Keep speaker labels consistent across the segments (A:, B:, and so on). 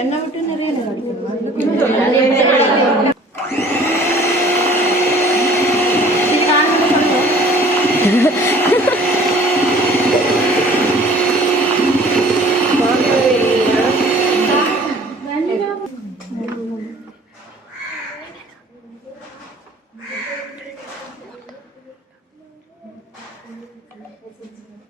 A: എന്നെ വിട്ട് നിറയെ കളിക്കുന്നു Thank you.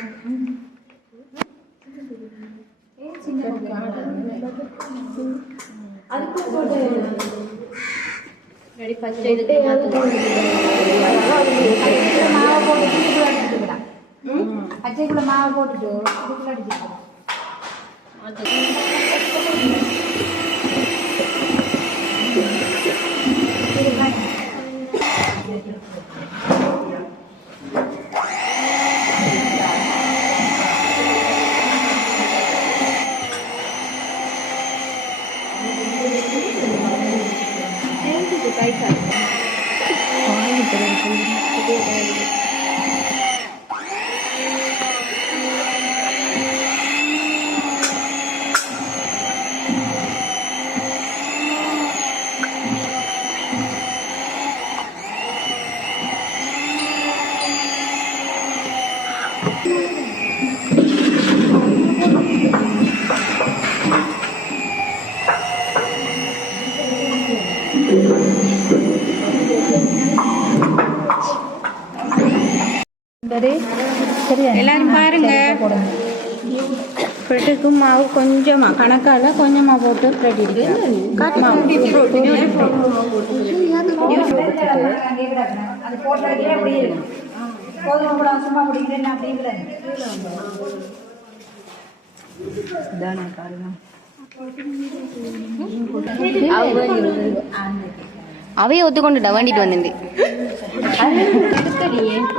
A: விட்டு நிறைய பச்சைக்குள்ள மாவை போட்டுட்டு இதுக்குள்ள அடிச்சுக்கலாம்
B: எல்லாரும் பாருங்க பிரெட்டுக்கு மாவு கொஞ்சமா கணக்கால கொஞ்சமா போட்டு பிரெட் இருக்கு
A: கோதுமை கூட சும்மா பிடிக்கிறேன் அப்படி இல்லை?
C: அவைய ஒத்துக்கொண்டுட்டா வேண்டிட்டு வந்தேன்.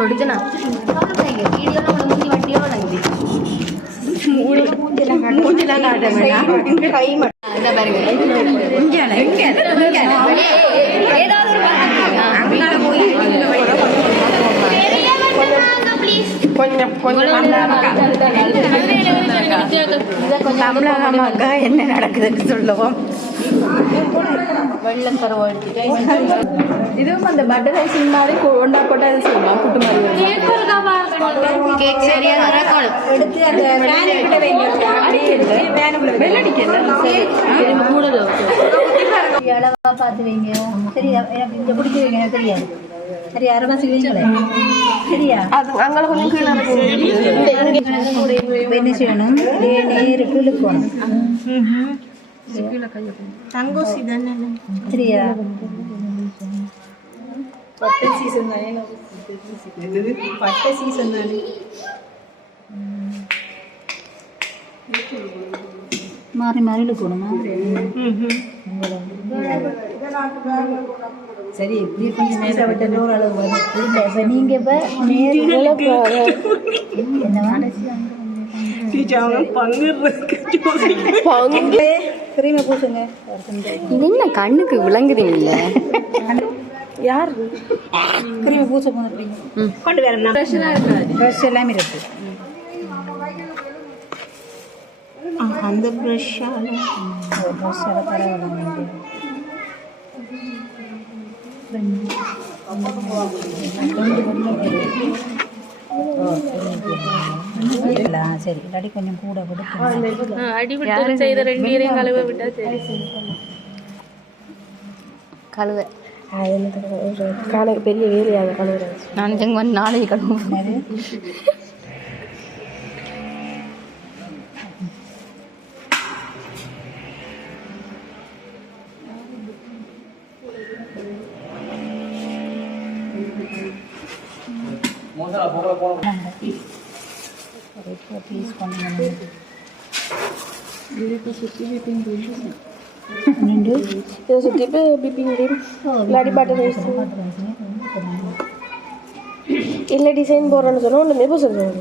C: ஒடுச்சனா?
B: தமிழகமாக்கா என்ன நடக்குதுன்னு சொல்லுவோம்
C: வெள்ளம் தரவோ
B: இதுவும் அந்த பட்டர் ரைசிங் மாதிரி ஒண்டா போட்டா அது சொல்லலாம் புட்டு மாதிரி
C: கேக் சரியா வரக்கோள்
A: எடுத்து அந்த வைங்க அளவா பார்த்து வைங்க எனக்கு பிடிக்க வைங்க தெரியாது சரியா? அரை மாசம் வைங்களேன் சரியா இப்ப என்ன செய்யணும்? நேருக்கு இழுக்கணும் சரியா? பட்ட சீசன் தானே. பட்ட சீசன் தானே. மாறி மாறி இழுக்கணுமா? சரி விட்டு நூறு அளவு வரும். இல்லை இப்போ நீங்கள் இப்போ என்னவா? கிரீமை பூசுங்க
C: என்ன கண்ணுக்கு விளங்குறீங்கல்ல
B: யார்?
A: கிருமி பூசை போனப்பீங்க கொண்டு
B: இருக்காது
A: ப்ரஷ் எல்லாமே இருக்கு. அந்த ப்ரஷ்ஷால் ப்ரஷ்ஷால் பரவாயில்ல சரி. இல்லாட்டி கொஞ்சம் கூட கொடுத்து
B: அடிபட்டு செய்த ரெண்டு பேரையும் கழுவ விட்டா சரி.
C: கழுவ.
B: காலைக்கு பெரிய வேலையாக கழுவுறது
C: நான் நாளைக்கு கழுவுறேன்
A: பீஸ் கொண்டு
B: இதை சுற்றிட்டு பிபிங் இல்லை டிசைன் போடுறேன்னு சொன்னால் சொல்லுவாங்க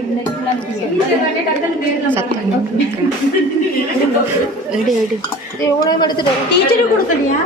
A: விடுங்களா சரி
C: சத்தம் எடு எடு
A: டீச்சரு கொடுக்கலையா